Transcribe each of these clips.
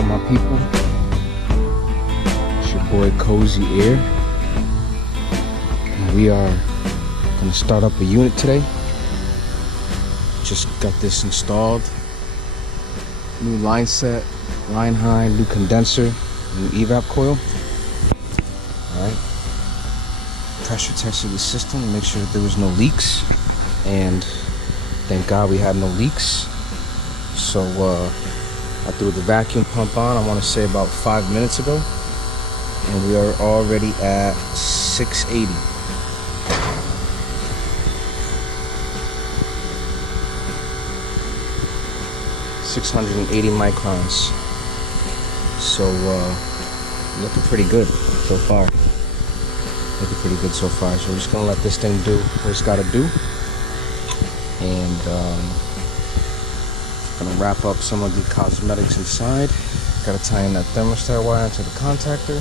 up, my people? It's your boy Cozy Air. And we are gonna start up a unit today. Just got this installed. New line set, line high, new condenser, new evap coil. Alright. Pressure tested the system to make sure that there was no leaks. And thank God we had no leaks. So I threw the vacuum pump on, I want to say about 5 minutes ago. And we are already at 680. .680 microns. So looking pretty good so far. Looking pretty good so far. So we're just gonna let this thing do what it's gotta do. And gonna wrap up some of the cosmetics inside. Gotta tie in that thermostat wire into the contactor.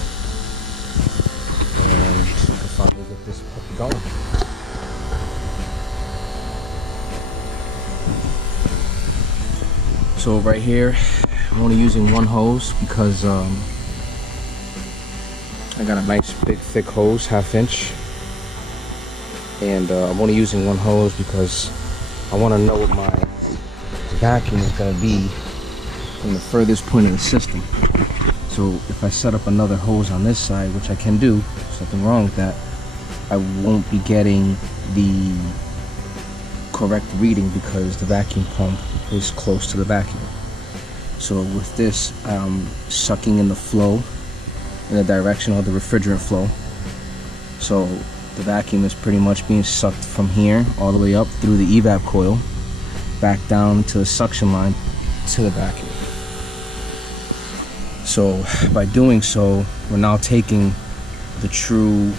And we can finally get this puppy going. So right here, I'm only using one hose because I got a nice big thick hose, 1/2 inch. And I'm only using one hose because I want to know what my vacuum is going to be from the furthest point of the system. So if I set up another hose on this side, which I can do, there's nothing wrong with that, I won't be getting the correct reading because the vacuum pump is close to the vacuum. So with this, I'm sucking in the flow in the direction of the refrigerant flow. So the vacuum is pretty much being sucked from here all the way up through the evap coil back down to the suction line to the vacuum. So by doing so, we're now taking the true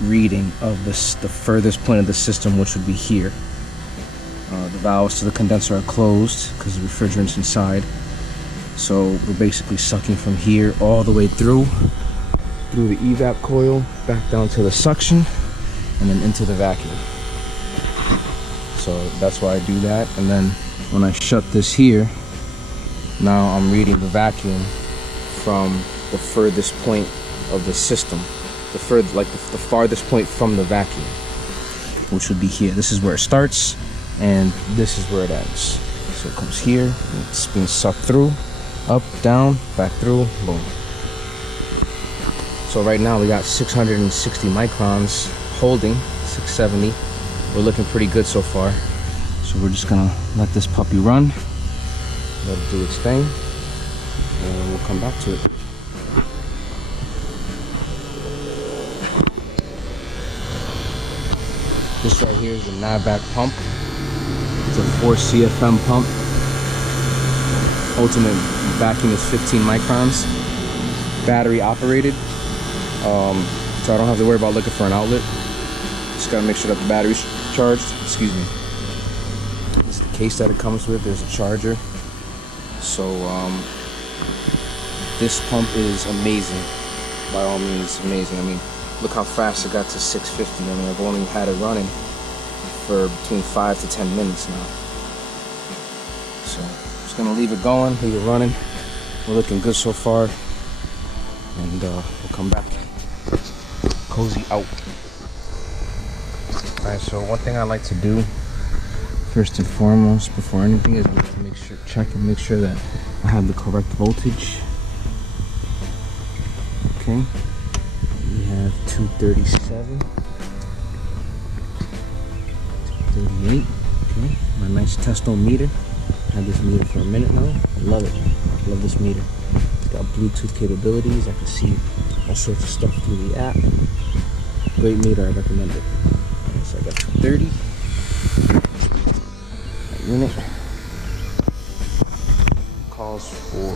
reading of the furthest point of the system, which would be here. The valves to the condenser are closed because the refrigerant's inside. So we're basically sucking from here all the way through the evap coil, back down to the suction, and then into the vacuum. So that's why I do that. And then when I shut this here, now I'm reading the vacuum from the furthest point of the system, the farthest point from the vacuum, which would be here. This is where it starts, and this is where it ends. So it comes here, and it's being sucked through, up, down, back through, boom. So right now we got 660 microns holding, 670. We're looking pretty good so far. So we're just gonna let this puppy run, let it do its thing, and we'll come back to it. This right here is the NAVAC pump. It's a 4 CFM pump. Ultimate vacuum is 15 microns. Battery operated. So I don't have to worry about looking for an outlet. Just gotta make sure that the battery's charged. Excuse me. It's the case that it comes with. There's a charger. So this pump is amazing. By all means, amazing. I mean, look how fast it got to 650. I mean, I've only had it running for between 5 to 10 minutes now. So I'm just gonna leave it going, leave it running. We're looking good so far, and we'll come back. Cozy out. Alright, so one thing I like to do first and foremost before anything is I like to check and make sure that I have the correct voltage. Okay, we have 237, 238. Okay, my nice testo meter. Had this meter for a minute now. I love it. I love this meter. It's got Bluetooth capabilities. I can see all sorts of stuff through the app. Great meter, I recommend it. Right, so I got 230. That unit calls for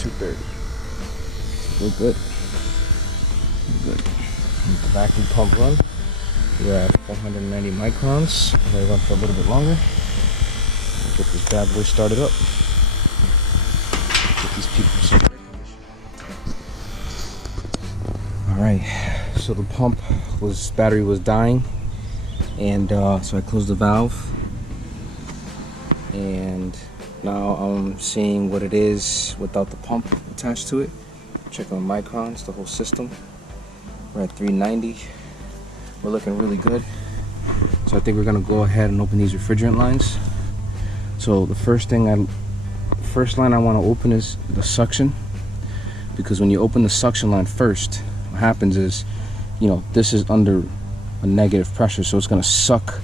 230. We're good. We're good. Let the vacuum pump run. We're at 490 microns. Let it run for a little bit longer. Get this bad boy started up. Get these people some air conditioning. Alright, so the battery was dying, and so I closed the valve, and Now I'm seeing what it is without the pump attached to it. Check on microns, the whole system. We're at 390. We're looking really good. So I think we're gonna go ahead and open these refrigerant lines. So the first line I want to open is the suction, because when you open the suction line first, what happens is, this is under a negative pressure, so it's gonna suck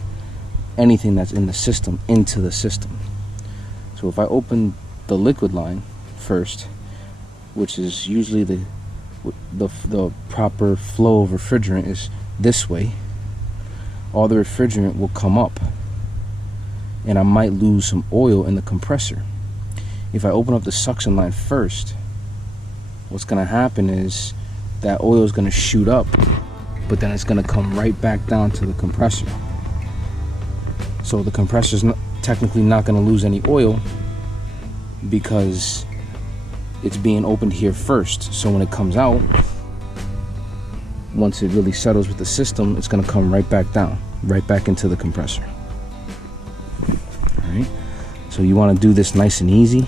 anything that's in the system into the system. So if I open the liquid line first, which is usually the proper flow of refrigerant is this way, all the refrigerant will come up and I might lose some oil in the compressor. If I open up the suction line first, what's gonna happen is that oil is gonna shoot up, but then it's gonna come right back down to the compressor. So the compressor's technically not gonna lose any oil because it's being opened here first. So when it comes out, once it really settles with the system, it's gonna come right back down, right back into the compressor. All right, so you wanna do this nice and easy,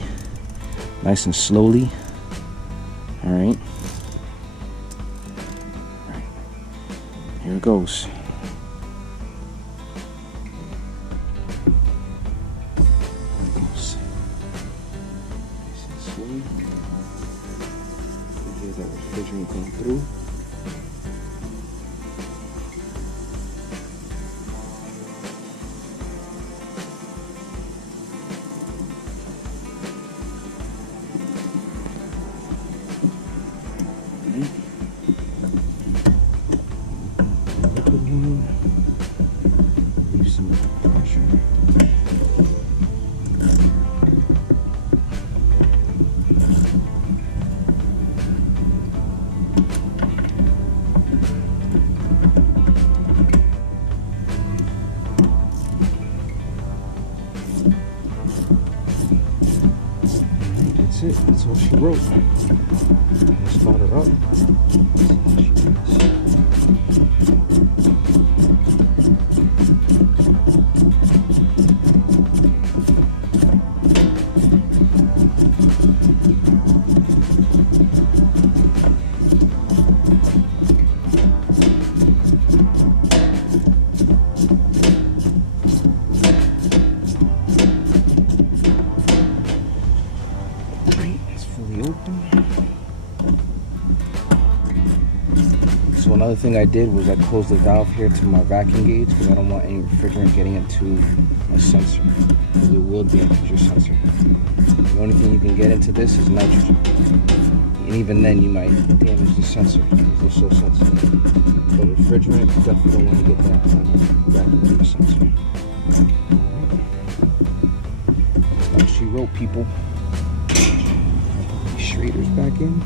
nice and slowly. All right, here it goes. Here's that refrigerant coming through. Leave some pressure. That's it. That's all she wrote. Let's start her up. So another thing I did was I closed the valve here to my vacuum gauge because I don't want any refrigerant getting into my sensor, because it will damage your sensor. The only thing you can get into this is nitrogen, and even then you might damage the sensor because they're so sensitive. But refrigerant, you definitely don't want to get that on your vacuum gauge sensor. That's how she wrote, people. These Schraders back in.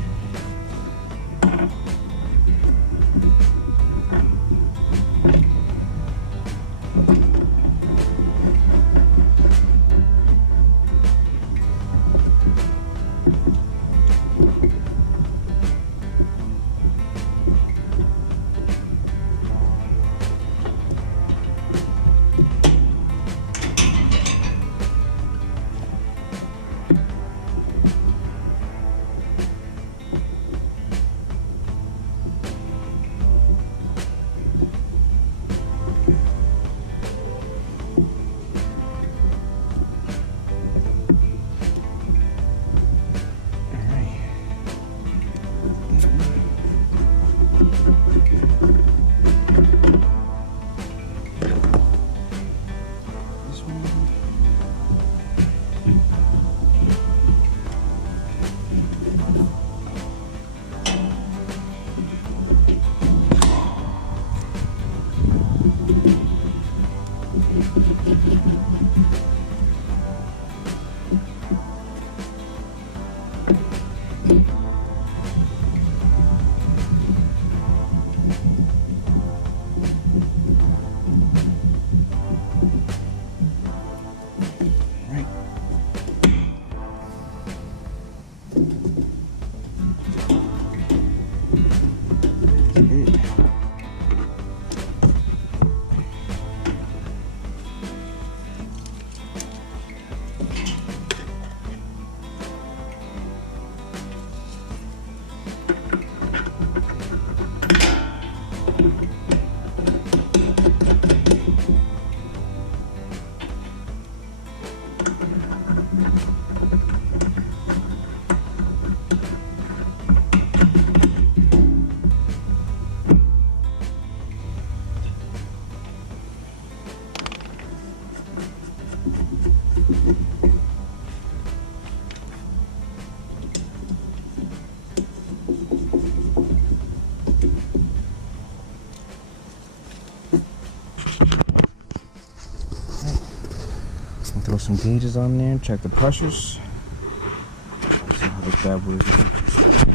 some gauges on there, check the pressures. See how the bad boy is looking.